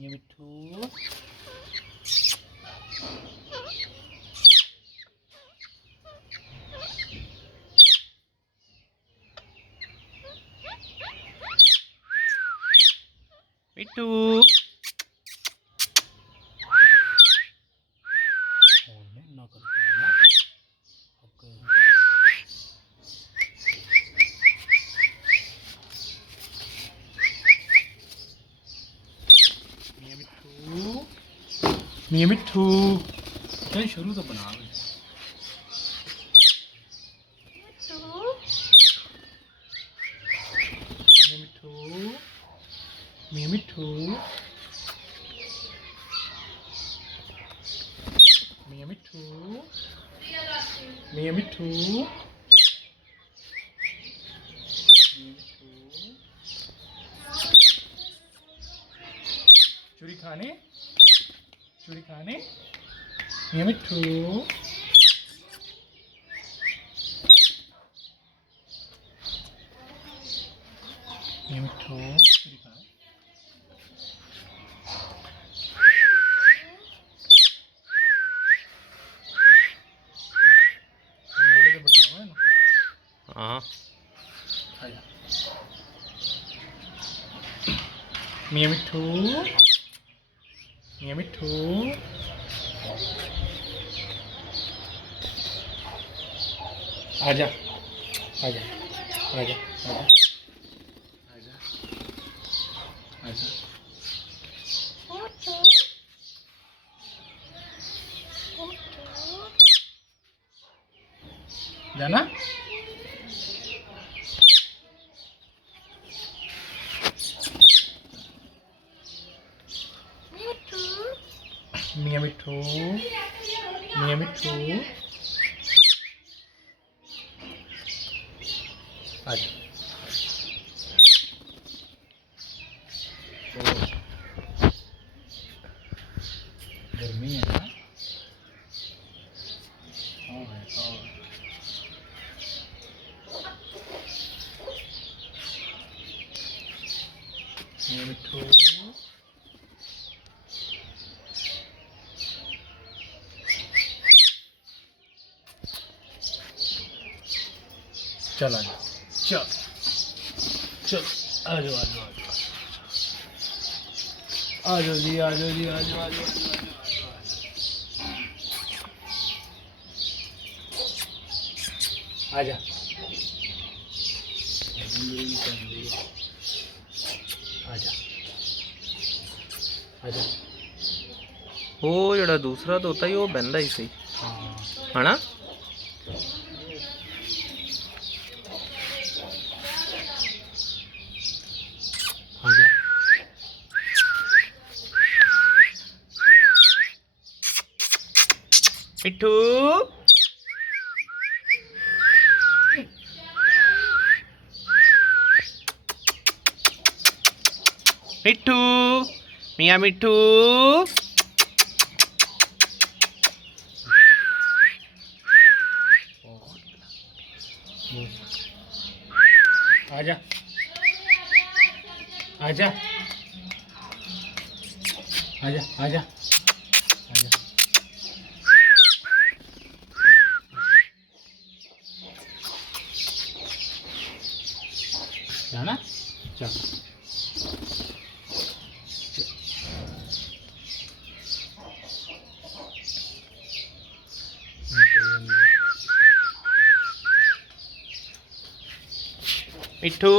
ये मिट्ठू मिट्ठू ना कर मियाँ मिट्ठू चल शुरू तो बना मिट्ठू मियाँ मिट्ठू मियाँ मिट्ठू मियाँ मिट्ठू चूरी खाने मियाँ मिट्ठू मियाँ मिट्ठू चूरी खाने मोटे पे बैठाओ है ना। हाँ मियाँ मिट्ठू मियाँ मिट्ठू आजा आजा आजा आजा आजा आजा जाना मियाँ मिट्ठू मियाँ मिट्ठू आजा गर्मी है ना मियाँ मिट्ठू चल आजा चल चल आ जाओ आ जाओ आ जाओ जी आ जाओ जी आ जाओ आ जाओ आजा आजा आजा वो जड़ा दूसरा तोता ही वो बंदा ही सही है ना। आजा मिट्ठू मिट्ठू मियाँ मिट्ठू आजा आजा आजा आजा आजा जाना चल मिट्ठू